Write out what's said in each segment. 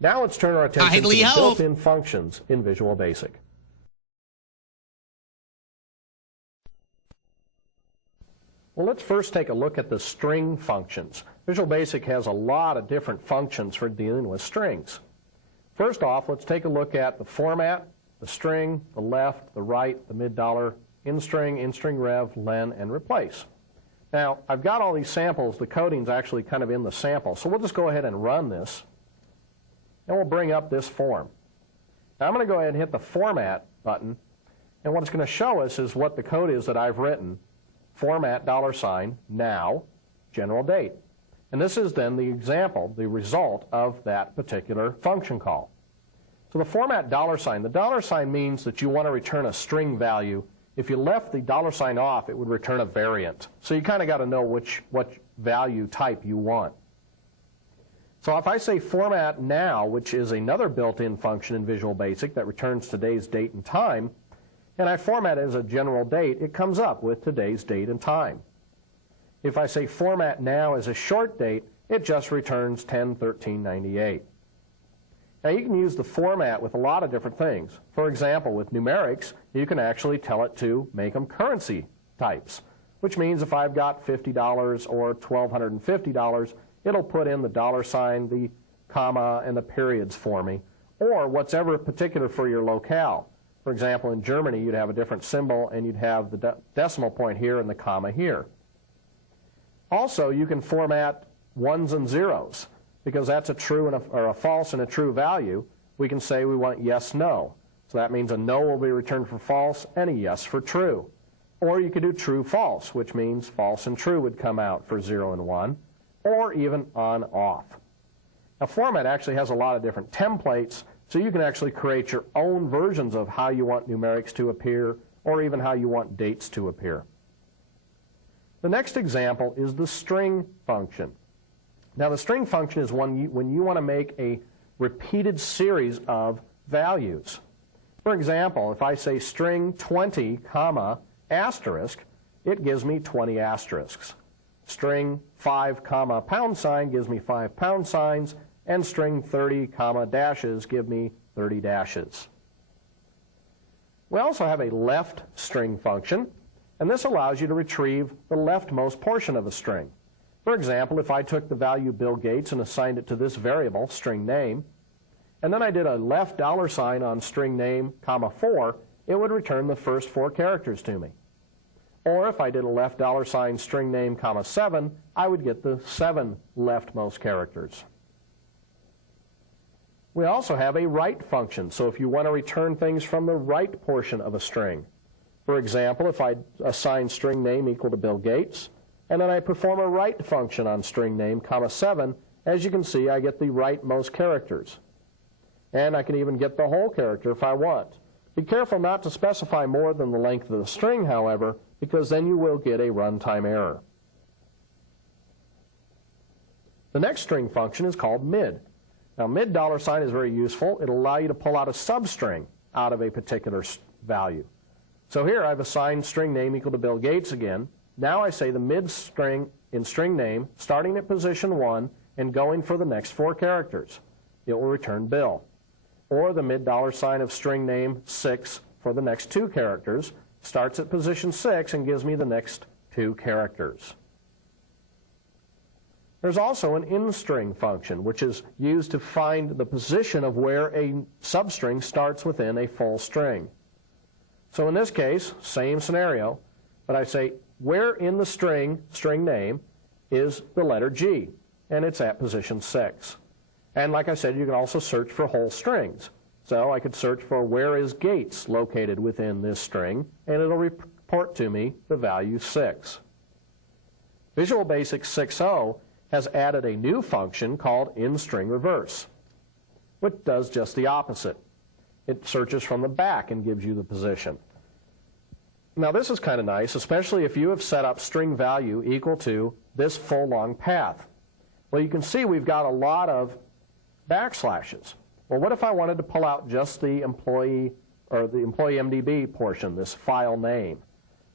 Now let's turn our attention to the built-in functions in Visual Basic. Well, let's first take a look at the string functions. Visual Basic has a lot of different functions for dealing with strings. First off, let's take a look at the format, the string, the left, the right, the mid-dollar, in-string rev, len, and replace. Now, I've got all these samples. The coding's actually kind of in the sample. So we'll just go ahead and run this, and we'll bring up this form. Now, I'm going to go ahead and hit the Format button, and what it's going to show us is what the code is that I've written. Format $now, general date. And this is then the example, the result of that particular function call. So the format $, the $sign means that you want to return a string value. If you left the $sign off, it would return a variant. So you kind of got to know what value type you want. So if I say format now, which is another built-in function in Visual Basic that returns today's date and time, and I format it as a general date, it comes up with today's date and time. If I say format now as a short date, it just returns 10/13/98. Now you can use the format with a lot of different things. For example, with numerics, you can actually tell it to make them currency types, which means if I've got $50 or $1,250, it'll put in the $, the comma, and the periods for me, or what's ever particular for your locale. For example, in Germany, you'd have a different symbol, and you'd have the decimal point here and the comma here. Also, you can format ones and zeros, because that's a true or a false and a true value. We can say we want yes, no. So that means a no will be returned for false and a yes for true. Or you could do true, false, which means false and true would come out for 0 and 1, or even on, off. Now, format actually has a lot of different templates, so you can actually create your own versions of how you want numerics to appear, or even how you want dates to appear. The next example is the string function. Now, the string function is when you want to make a repeated series of values. For example, if I say string 20, comma, asterisk, it gives me 20 asterisks. String 5, comma, pound sign gives me 5 pound signs, and string 30, comma, dashes give me 30 dashes. We also have a left string function, and this allows you to retrieve the leftmost portion of a string. For example, if I took the value Bill Gates and assigned it to this variable, string name, and then I did a left $sign on string name, comma 4, it would return the first 4 characters to me. Or if I did a left $sign string name, comma 7, I would get the 7 leftmost characters. We also have a right function, so if you want to return things from the right portion of a string. For example, if I assign string name equal to Bill Gates, and then I perform a right function on string name, comma 7, as you can see, I get the rightmost characters. And I can even get the whole character if I want. Be careful not to specify more than the length of the string, however, because then you will get a runtime error. The next string function is called mid. Now, mid $sign is very useful. It'll allow you to pull out a substring out of a particular value. So here I've assigned string name equal to Bill Gates again. Now I say the mid string in string name, starting at position 1 and going for the next 4 characters. It will return Bill. Or the mid $sign of string name 6 for the next 2 characters, starts at position 6 and gives me the next 2 characters. There's also an in-string function, which is used to find the position of where a substring starts within a full string. So in this case, same scenario, but I say where in the string name is the letter G, and it's at position 6. And like I said, you can also search for whole strings. So I could search for where is Gates located within this string, and it'll report to me the value 6. Visual Basic 6.0 has added a new function called in-string reverse, which does just the opposite. It searches from the back and gives you the position. Now this is kind of nice, especially if you have set up string value equal to this full long path. Well, you can see we've got a lot of backslashes. Well, what if I wanted to pull out just the employee or the employee MDB portion, this file name?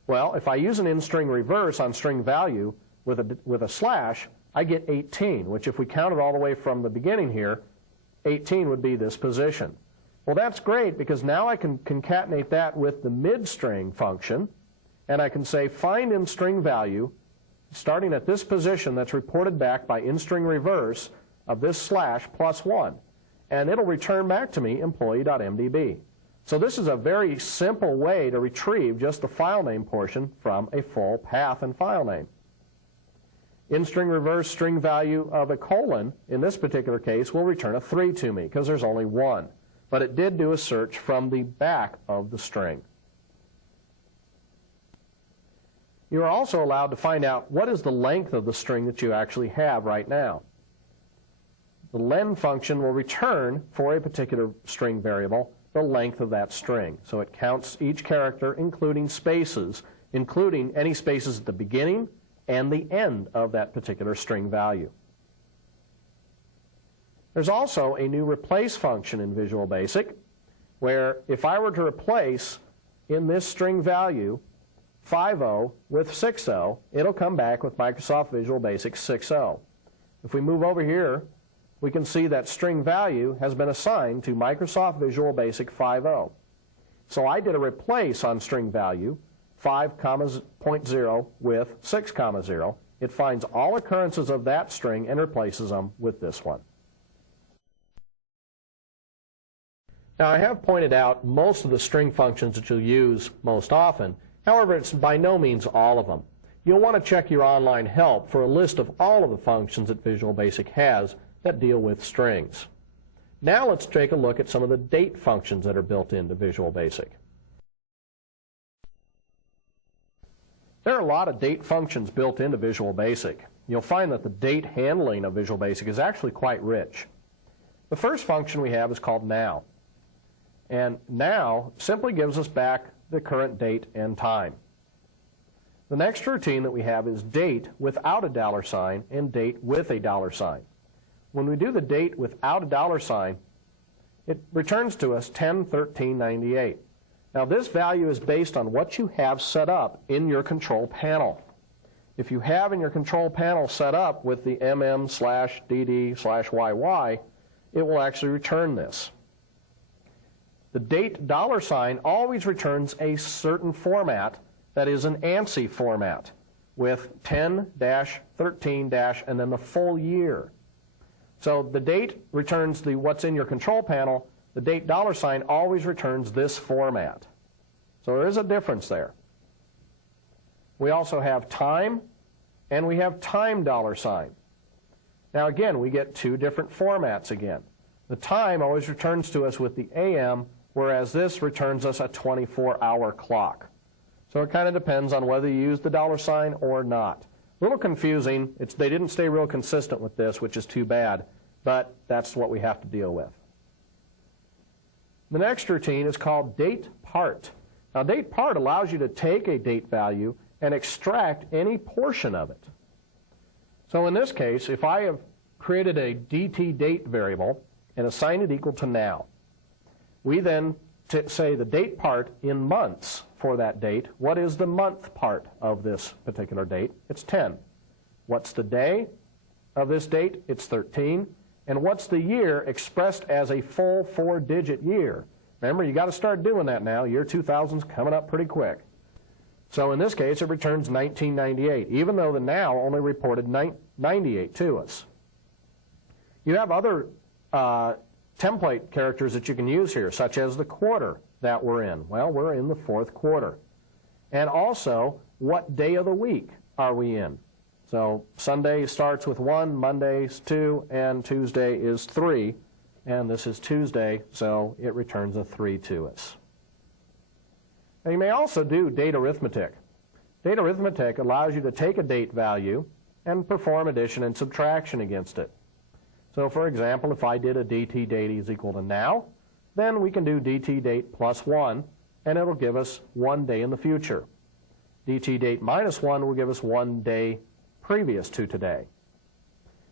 Well, if I use an in-string reverse on string value with a slash, I get 18, which if we count it all the way from the beginning here, 18 would be this position. Well, that's great because now I can concatenate that with the mid-string function, and I can say find in-string value starting at this position that's reported back by in-string reverse of this slash plus 1. And it'll return back to me employee.mdb. So this is a very simple way to retrieve just the file name portion from a full path and file name. In-string reverse string value of a colon, in this particular case, will return a 3 to me because there's only one. But it did do a search from the back of the string. You are also allowed to find out what is the length of the string that you actually have right now. The len function will return for a particular string variable the length of that string. So it counts each character, including spaces, including any spaces at the beginning and the end of that particular string value. There's also a new replace function in Visual Basic, where if I were to replace in this string value 5.0 with 6.0, it'll come back with Microsoft Visual Basic 6.0. If we move over here, we can see that string value has been assigned to Microsoft Visual Basic 5.0. So I did a replace on string value 5.0 with 6.0. It finds all occurrences of that string and replaces them with this one. Now I have pointed out most of the string functions that you'll use most often. However, it's by no means all of them. You'll want to check your online help for a list of all of the functions that Visual Basic has that deal with strings. Now let's take a look at some of the date functions that are built into Visual Basic. There are a lot of date functions built into Visual Basic. You'll find that the date handling of Visual Basic is actually quite rich. The first function we have is called now. And now simply gives us back the current date and time. The next routine that we have is date without a $sign and date with a $sign. When we do the date without a $sign, it returns to us 10/13/98. Now this value is based on what you have set up in your control panel. If you have in your control panel set up with the mm/dd/yy, it will actually return this. The date $sign always returns a certain format that is an ANSI format with 10-13- and then the full year. So the date returns what's in your control panel. The date $sign always returns this format. So there is a difference there. We also have time, and we have time $sign. Now again, we get two different formats again. The time always returns to us with the AM, whereas this returns us a 24-hour clock. So it kind of depends on whether you use the $sign or not. A little confusing. They didn't stay real consistent with this, which is too bad, but that's what we have to deal with. The next routine is called date part. Now date part allows you to take a date value and extract any portion of it. So in this case, if I have created a DT date variable and assigned it equal to now, we then say the date part in months for that date. What is the month part of this particular date? It's 10. What's the day of this date? It's 13. And what's the year expressed as a full 4-digit year? Remember, you got to start doing that now. Year 2000's coming up pretty quick. So in this case, it returns 1998, even though the now only reported 98 to us. You have other template characters that you can use here, such as the quarter that we're in. Well, we're in the 4th quarter. And also, what day of the week are we in? So Sunday starts with 1, Monday's 2, and Tuesday is 3. And this is Tuesday, so it returns a 3 to us. Now you may also do date arithmetic. Date arithmetic allows you to take a date value and perform addition and subtraction against it. So for example, if I did a DT date is equal to now, then we can do DT date plus 1, and it'll give us 1 day in the future. DT date minus 1 will give us 1 day previous to today.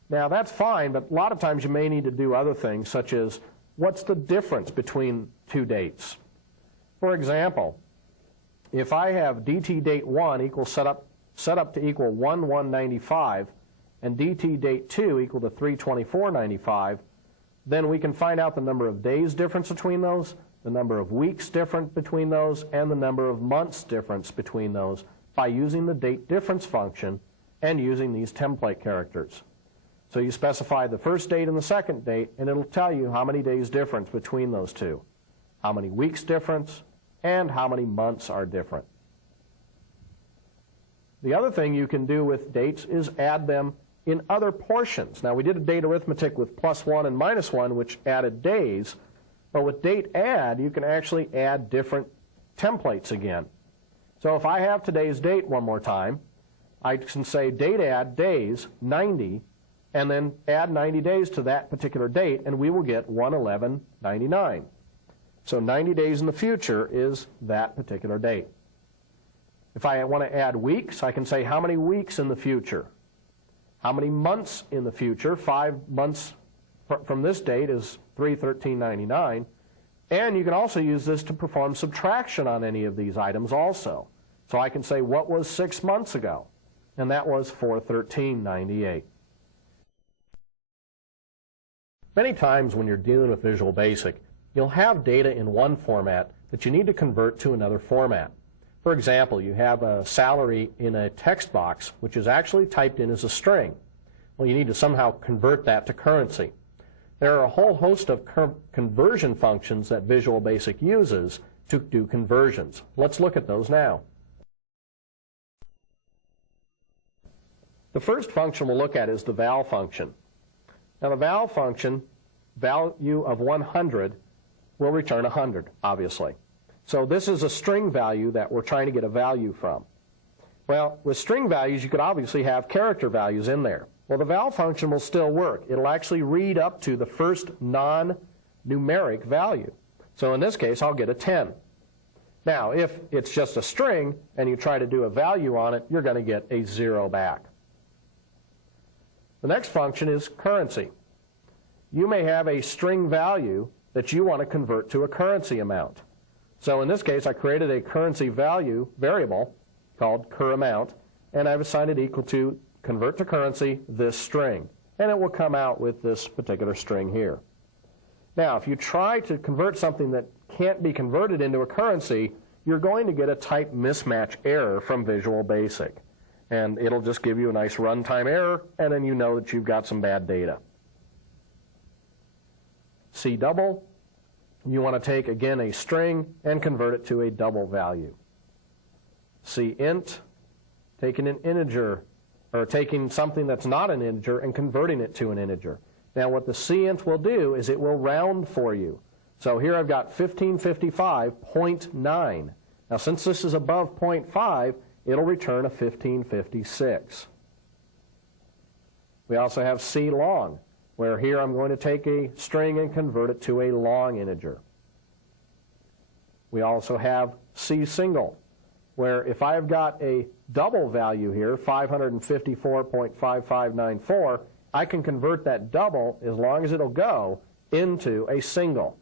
Now that's fine, but a lot of times you may need to do other things, such as what's the difference between two dates? For example, if I have dt date 1 equals set up to equal 1,195 and dt date 2 equal to 324.95, then we can find out the number of days difference between those, the number of weeks different between those, and the number of months difference between those by using the date difference function and using these template characters. So you specify the first date and the second date, and it'll tell you how many days difference between those two, how many weeks difference, and how many months are different. The other thing you can do with dates is add them in other portions. Now, we did a date arithmetic with +1 and -1, which added days, but with date add, you can actually add different templates again. So if I have today's date one more time, I can say date add days 90, and then add 90 days to that particular date, and we will get 111.99. So 90 days in the future is that particular date. If I want to add weeks, I can say how many weeks in the future. How many months in the future? 5 months from this date is 3/13/99. And you can also use this to perform subtraction on any of these items also. So I can say what was 6 months ago? And that was 4/13/98. Many times when you're dealing with Visual Basic, you'll have data in one format that you need to convert to another format. For example, you have a salary in a text box which is actually typed in as a string. Well, you need to somehow convert that to currency. There are a whole host of conversion functions that Visual Basic uses to do conversions. Let's look at those now. The first function we'll look at is the val function. Now the val function, value of 100, will return 100, obviously. So this is a string value that we're trying to get a value from. Well, with string values, you could obviously have character values in there. Well, the val function will still work. It'll actually read up to the first non-numeric value. So in this case, I'll get a 10. Now, if it's just a string and you try to do a value on it, you're going to get a 0 back. The next function is currency. You may have a string value that you want to convert to a currency amount. So in this case, I created a currency value variable called cur_amount, and I've assigned it equal to convert to currency this string. And it will come out with this particular string here. Now, if you try to convert something that can't be converted into a currency, you're going to get a type mismatch error from Visual Basic. And it'll just give you a nice runtime error, and then you know that you've got some bad data. C double, you want to take, again, a string and convert it to a double value. C int, taking an integer, or taking something that's not an integer and converting it to an integer. Now what the C int will do is it will round for you. So here I've got 1555.9. Now since this is above 0.5, it'll return a 1556. We also have C long, where here I'm going to take a string and convert it to a long integer. We also have C single, where if I've got a double value here, 554.5594, I can convert that double, as long as it'll go, into a single.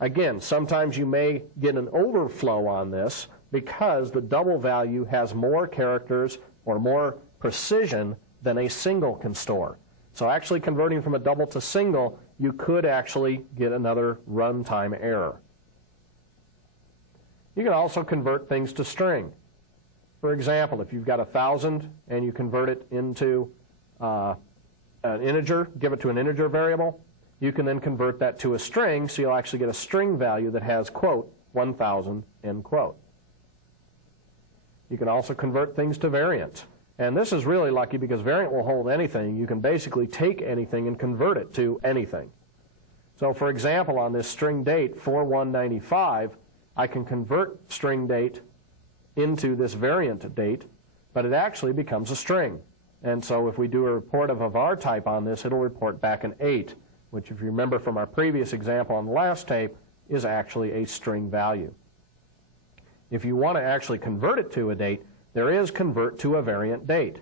Again, sometimes you may get an overflow on this because the double value has more characters or more precision than a single can store. So actually converting from a double to single, you could actually get another runtime error. You can also convert things to string. For example, if you've got 1,000 and you convert it into an integer, give it to an integer variable, you can then convert that to a string, so you'll actually get a string value that has, quote, 1,000, end quote. You can also convert things to variant. And this is really lucky because variant will hold anything. You can basically take anything and convert it to anything. So for example, on this string date, 4/1/95, I can convert string date into this variant date, but it actually becomes a string. And so if we do a report of a var type on this, it'll report back an 8, which if you remember from our previous example on the last tape, is actually a string value. If you want to actually convert it to a date, there is convert to a variant date.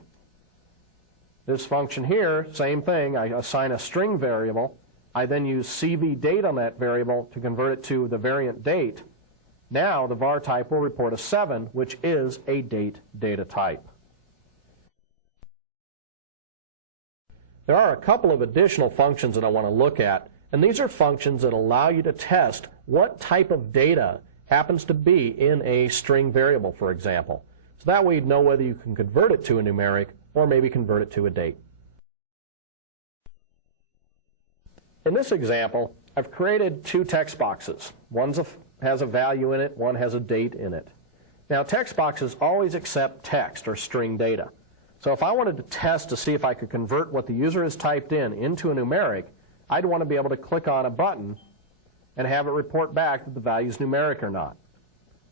This function here, same thing. I assign a string variable. I then use cv date on that variable to convert it to the variant date. Now the var type will report a 7, which is a date data type. There are a couple of additional functions that I want to look at, and these are functions that allow you to test what type of data happens to be in a string variable, for example. So that way you'd know whether you can convert it to a numeric or maybe convert it to a date. In this example, I've created two text boxes. One has a value in it, one has a date in it. Now, text boxes always accept text or string data. So if I wanted to test to see if I could convert what the user has typed in into a numeric, I'd want to be able to click on a button and have it report back that the value is numeric or not.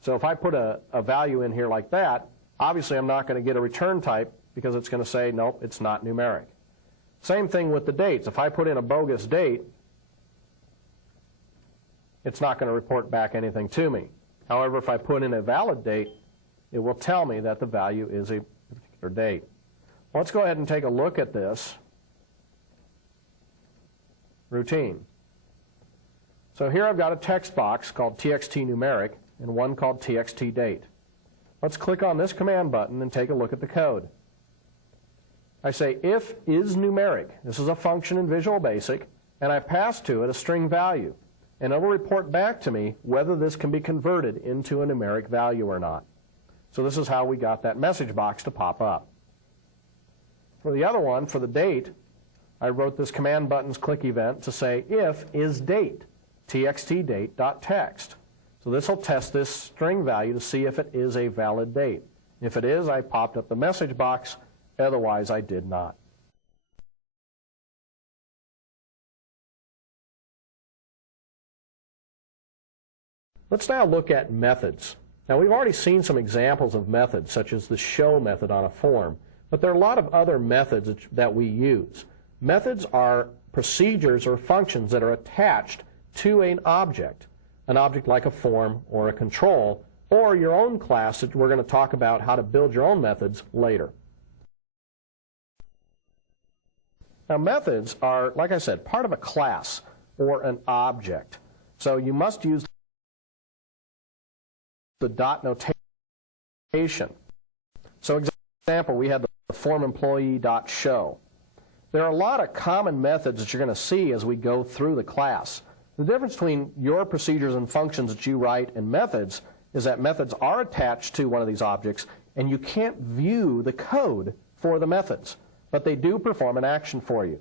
So if I put a value in here like that, obviously I'm not going to get a return type because it's going to say, nope, it's not numeric. Same thing with the dates. If I put in a bogus date, it's not going to report back anything to me. However, if I put in a valid date, it will tell me that the value is a particular date. Let's go ahead and take a look at this routine. So here I've got a text box called txt numeric and one called txt date. Let's click on this command button and take a look at the code. I say if is numeric. This is a function in Visual Basic, and I pass to it a string value. And it will report back to me whether this can be converted into a numeric value or not. So this is how we got that message box to pop up. For the other one, for the date, I wrote this command button's click event to say if is date, txtdate.text. So this will test this string value to see if it is a valid date. If it is, I popped up the message box. Otherwise, I did not. Let's now look at methods. Now, we've already seen some examples of methods, such as the show method on a form, but there are a lot of other methods that we use. Methods are procedures or functions that are attached to an object like a form or a control, or your own class that we're going to talk about how to build your own methods later. Now, methods are, like I said, part of a class or an object. So you must use the dot notation. So, example, we had the form employee dot show. There are a lot of common methods that you're going to see as we go through the class. The difference between your procedures and functions that you write and methods is that methods are attached to one of these objects, and you can't view the code for the methods, but they do perform an action for you.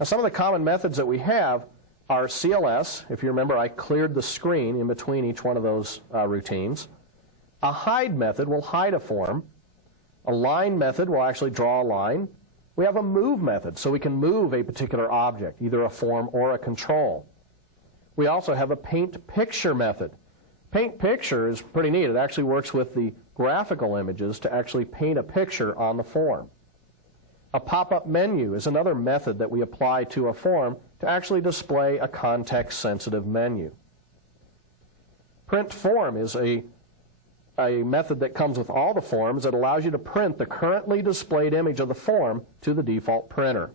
Now, some of the common methods that we have are CLS. If you remember, I cleared the screen in between each one of those routines. A hide method will hide a form. A line method will actually draw a line. We have a move method, so we can move a particular object, either a form or a control. We also have a paint picture method. Paint picture is pretty neat. It actually works with the graphical images to actually paint a picture on the form. A pop-up menu is another method that we apply to a form to actually display a context-sensitive menu. Print form is a method that comes with all the forms that allows you to print the currently displayed image of the form to the default printer.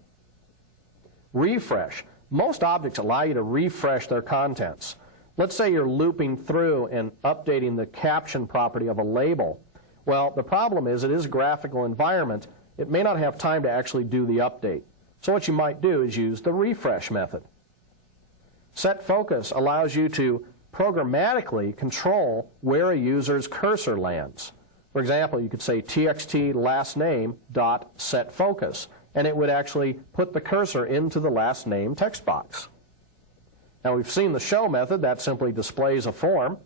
Refresh. Most objects allow you to refresh their contents. Let's say you're looping through and updating the caption property of a label. Well, the problem is it is a graphical environment. It may not have time to actually do the update. So what you might do is use the refresh method. Set focus allows you to programmatically control where a user's cursor lands. For example, you could say txt last name dot set focus, and it would actually put the cursor into the last name text box. Now, we've seen the show method. That simply displays a form.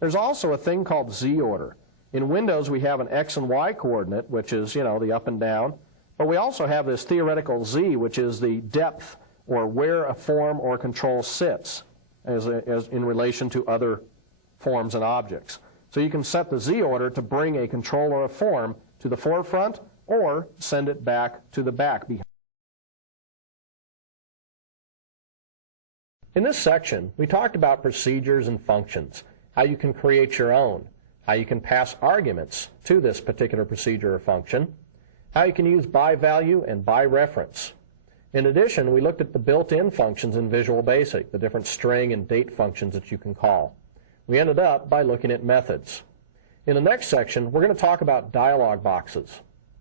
There's also a thing called z-order. In Windows, we have an x and y coordinate, which is, the up and down. But we also have this theoretical z, which is the depth or where a form or control sits as in relation to other forms and objects. So you can set the z-order to bring a control or a form to the forefront or send it back to the back. In this section, we talked about procedures and functions, how you can create your own, how you can pass arguments to this particular procedure or function, how you can use by value and by reference. In addition, we looked at the built-in functions in Visual Basic, the different string and date functions that you can call. We ended up by looking at methods. In the next section, we're going to talk about dialog boxes.